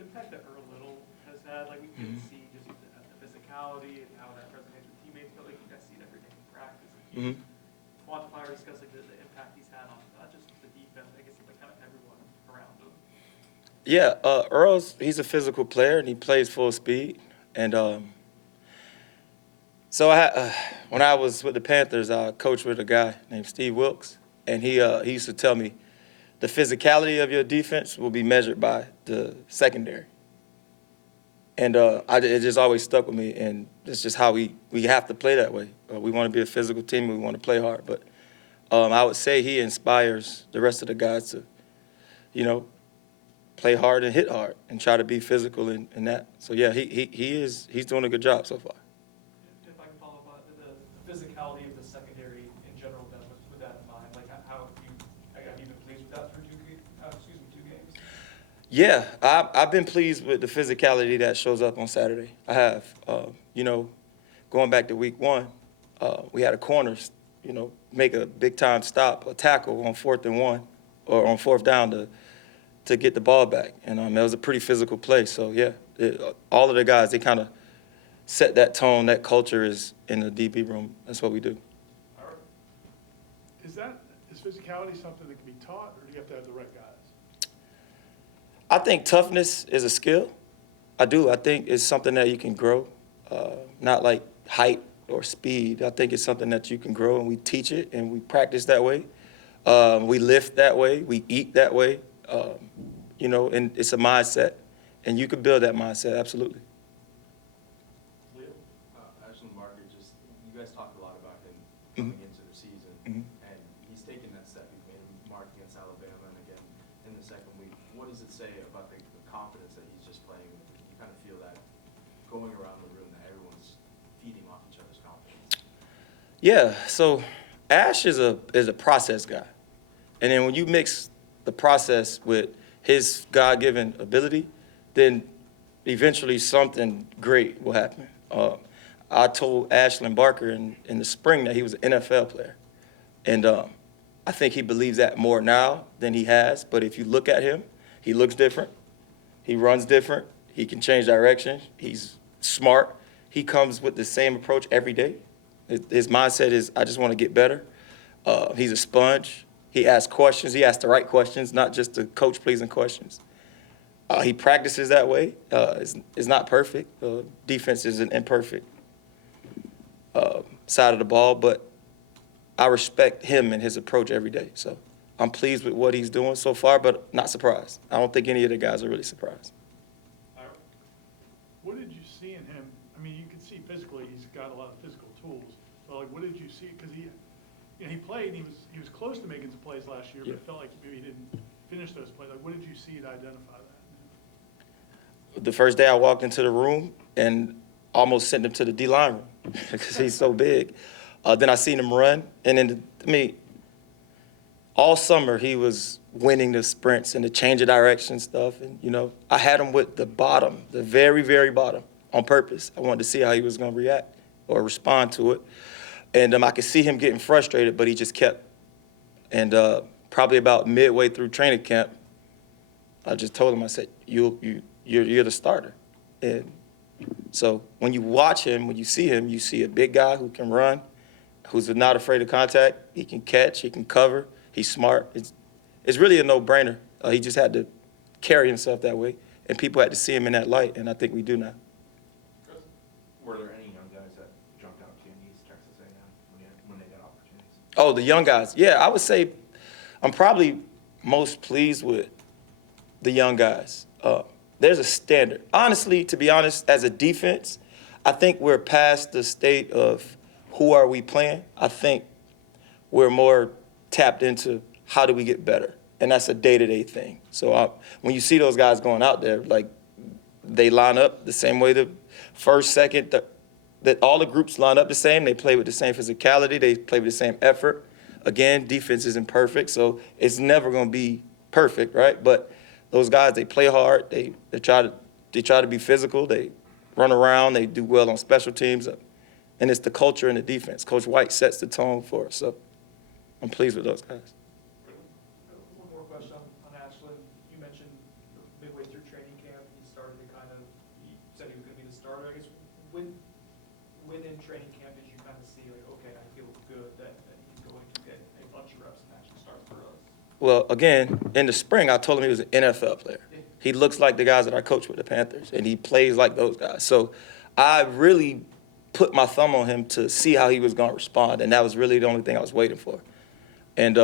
impact that Earl Little has had? Like, we can see just the physicality and how that resonates with teammates, but like, you guys see it every day in practice. Can you quantify or discuss like the impact he's had on not just the defense, I guess, but kind of everyone around him? Yeah, he's a physical player and he plays full speed. And when I was with the Panthers, I coached with a guy named Steve Wilkes, and he used to tell me the physicality of your defense will be measured by the secondary. And it just always stuck with me, and it's just how we have to play that way. We want to be a physical team, and we want to play hard. But I would say he inspires the rest of the guys to, play hard and hit hard and try to be physical in that. So, yeah, he's doing a good job so far. If I can follow up on the physicality of the secondary in general, then with that in mind, like how have you been pleased with that through two games? Yeah, I've been pleased with the physicality that shows up on Saturday. I have. Going back to week 1, we had a corner, make a big-time stop, a tackle on 4th and 1, or on 4th down to get the ball back. And it was a pretty physical play. So, yeah, all of the guys, they kind of set that tone, that culture is in the DB room. That's what we do. All right. Is physicality something that can be taught, or do you have to have the right guys? I think toughness is a skill. I do. I think it's something that you can grow, not like height or speed. I think it's something that you can grow, and we teach it, and we practice that way. We lift that way. We eat that way. And it's a mindset, and you can build that mindset, absolutely. Ashlin Marker, you guys talked a lot about him coming into the season, and he's taken that step. He's made a mark against Alabama and again in the second week. What does it say about the confidence that he's just playing with? You kind of feel that going around the room, that everyone's feeding off each other's confidence. Yeah, so Ash is a process guy, and then when you mix the process with his God-given ability, then eventually something great will happen. I told Ashlin Barker in the spring that he was an NFL player, and I think he believes that more now than he has. But if you look at him, he looks different. He runs different. He can change direction. He's smart. He comes with the same approach every day. His mindset is, I just want to get better. He's a sponge. He asks questions. He asks the right questions, not just the coach-pleasing questions. He practices that way. It's not perfect. Defense is an imperfect side of the ball, but I respect him and his approach every day. So I'm pleased with what he's doing so far, but not surprised. I don't think any of the guys are really surprised. What did you see in him? I mean, you can see physically he's got a lot of physical tools. But like, what did you see? Because he played. And he was close to making some plays last year, but it felt like maybe he didn't finish those plays. Like, what did you see to identify that? The first day I walked into the room and almost sent him to the D-line room because he's so big. Then I seen him run, and then all summer he was winning the sprints and the change of direction stuff. And I had him with the bottom, the very, very bottom, on purpose. I wanted to see how he was going to react or respond to it. And I could see him getting frustrated, but he just kept. And probably about midway through training camp, I just told him, I said, you're the starter. And so when you watch him, when you see him, you see a big guy who can run, who's not afraid of contact. He can catch, he can cover, he's smart. It's really a no-brainer. He just had to carry himself that way, and people had to see him in that light, and I think we do now. Were there any young guys that jumped out to you in East Texas A&M when they got opportunities? Oh, the young guys. Yeah, I would say I'm probably most pleased with the young guys. There's a standard. Honestly, to be honest, as a defense, I think we're past the state of who are we playing. I think we're more tapped into how do we get better, and that's a day-to-day thing. So when you see those guys going out there, like they line up the same way the first, second, that all the groups line up the same. They play with the same physicality. They play with the same effort. Again, defense isn't perfect, so it's never going to be perfect, right? But those guys, they play hard. They try to be physical. They run around. They do well on special teams, and it's the culture and the defense. Coach White sets the tone for us, so I'm pleased with those guys. One more question on Ashlin. You mentioned midway through training camp, he when in training camp did you kind of see like, okay, I feel good that he's going to get a bunch of reps and actually start for us? Well, again, in the spring, I told him he was an NFL player. He looks like the guys that I coach with the Panthers, and he plays like those guys. So I really put my thumb on him to see how he was going to respond, and that was really the only thing I was waiting for. And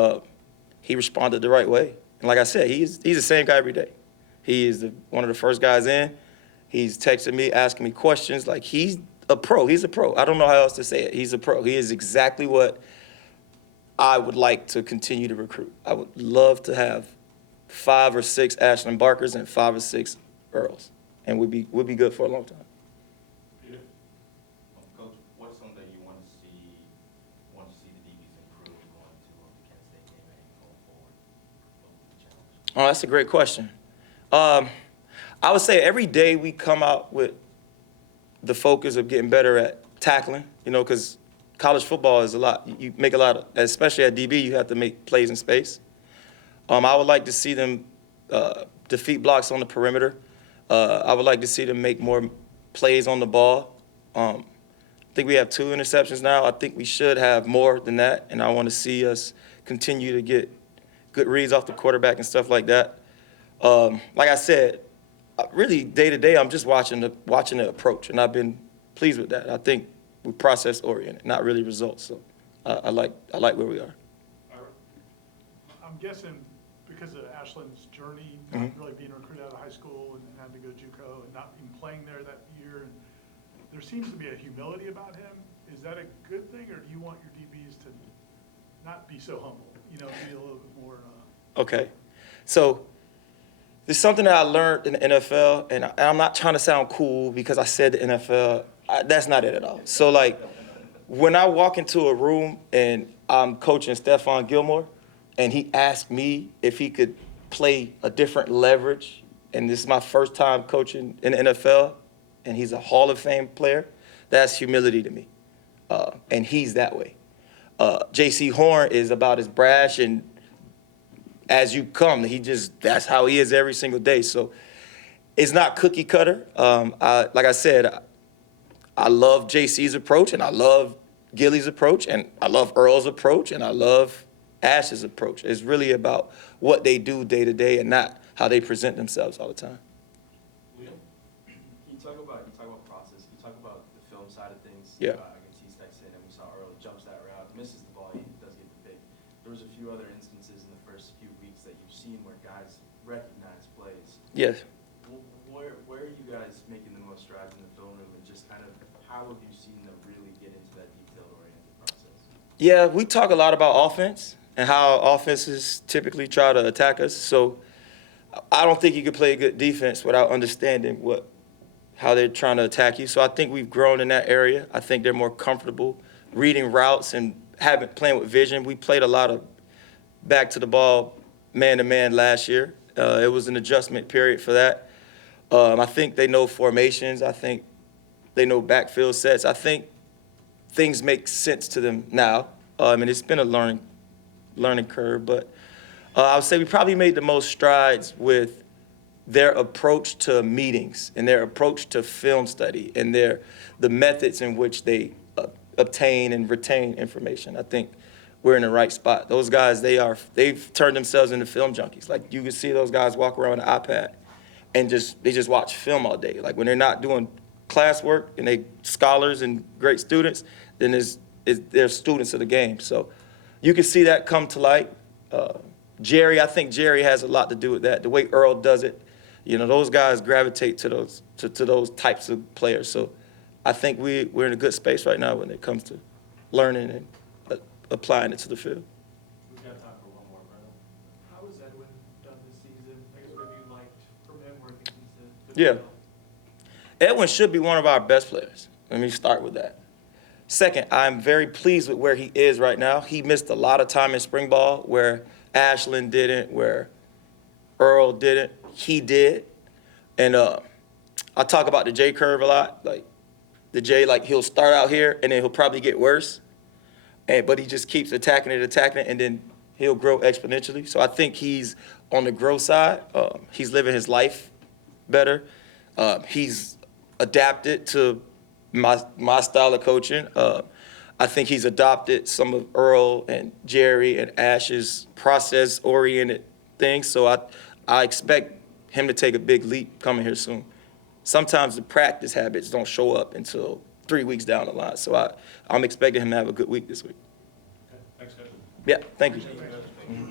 he responded the right way. And like I said, he's the same guy every day. He is one of the first guys in. He's texting me, asking me questions. Like, he's a pro. He's a pro. I don't know how else to say it. He's a pro. He is exactly what I would like to continue to recruit. I would love to have 5 or 6 Ashlin Barkers and 5 or 6 Earls, and we'd be good for a long time. Coach, what's something you want to see the DBs improve going to the Kent State game and going forward? What would be the challenge? Oh, that's a great question. I would say every day we come out with the focus of getting better at tackling, because college football is a lot. You make a lot of, especially at DB, you have to make plays in space. I would like to see them defeat blocks on the perimeter. I would like to see them make more plays on the ball. I think we have 2 interceptions now. I think we should have more than that, and I want to see us continue to get good reads off the quarterback and stuff like that. Like I said, really day to day, I'm just watching the approach, and I've been pleased with that. I think we're process oriented, not really results. So I like where we are. I'm guessing because of Ashlin's journey, not really being recruited out of high school and having to go JUCO and not even playing there that year, and there seems to be a humility about him. Is that a good thing, or do you want your DBs to not be so humble? Be a little bit more. Okay, so there's something that I learned in the NFL, and I'm not trying to sound cool because I said the NFL. That's not it at all. So, like, when I walk into a room and I'm coaching Stephon Gilmore, and he asked me if he could play a different leverage, and this is my first time coaching in the NFL, and he's a Hall of Fame player, that's humility to me. And he's that way. J.C. Horn is about as brash and as you come. That's how he is every single day. So it's not cookie cutter. Like I said, I love JC's approach, and I love Gilly's approach, and I love Earl's approach, and I love Ash's approach. It's really about what they do day to day and not how they present themselves all the time. You talk about process. You talk about the film side of things. Yeah. Against East Texas, and we saw Earl jumps that route, misses the ball. He does get the pick. There was a few other instances in the first few weeks that you've seen where guys recognize plays. Yes. Where are you guys making the most strides in the film room, and just kind of how have you seen them really get into that detail-oriented process? Yeah, we talk a lot about offense and how offenses typically try to attack us. So I don't think you could play a good defense without understanding how they're trying to attack you. So I think we've grown in that area. I think they're more comfortable reading routes and playing with vision. We played a lot of back to the ball, man-to-man last year. It was an adjustment period for that. I think they know formations. I think they know backfield sets. I think things make sense to them now. It's been a learning curve, but I would say we probably made the most strides with their approach to meetings and their approach to film study and the methods in which they obtain and retain information. I think we're in the right spot. Those guys, they've turned themselves into film junkies. Like, you can see those guys walk around with an iPad and they just watch film all day. Like, when they're not doing classwork and they scholars and great students, then they're students of the game. So you can see that come to light. I think Jerry has a lot to do with that. The way Earl does it, those guys gravitate to those types of players. So I think we're in a good space right now when it comes to learning and applying it to the field. We've got time for one more, Brennan. How has Edwin done this season? I guess what have you liked from him where he needs to Yeah. develop? Edwin should be one of our best players. Let me start with that. Second, I'm very pleased with where he is right now. He missed a lot of time in spring ball where Ashlin didn't, where Earl didn't. He did. And I talk about the J curve a lot. Like, the J, he'll start out here, and then he'll probably get worse. But he just keeps attacking it, and then he'll grow exponentially. So I think he's on the growth side. He's living his life better. He's adapted to my style of coaching. I think he's adopted some of Earl and Jerry and Ash's process-oriented things, so I expect him to take a big leap coming here soon. Sometimes the practice habits don't show up until 3 weeks down the line, so I'm expecting him to have a good week this week. Okay, thanks, guys. Yeah, thank you. Thank you.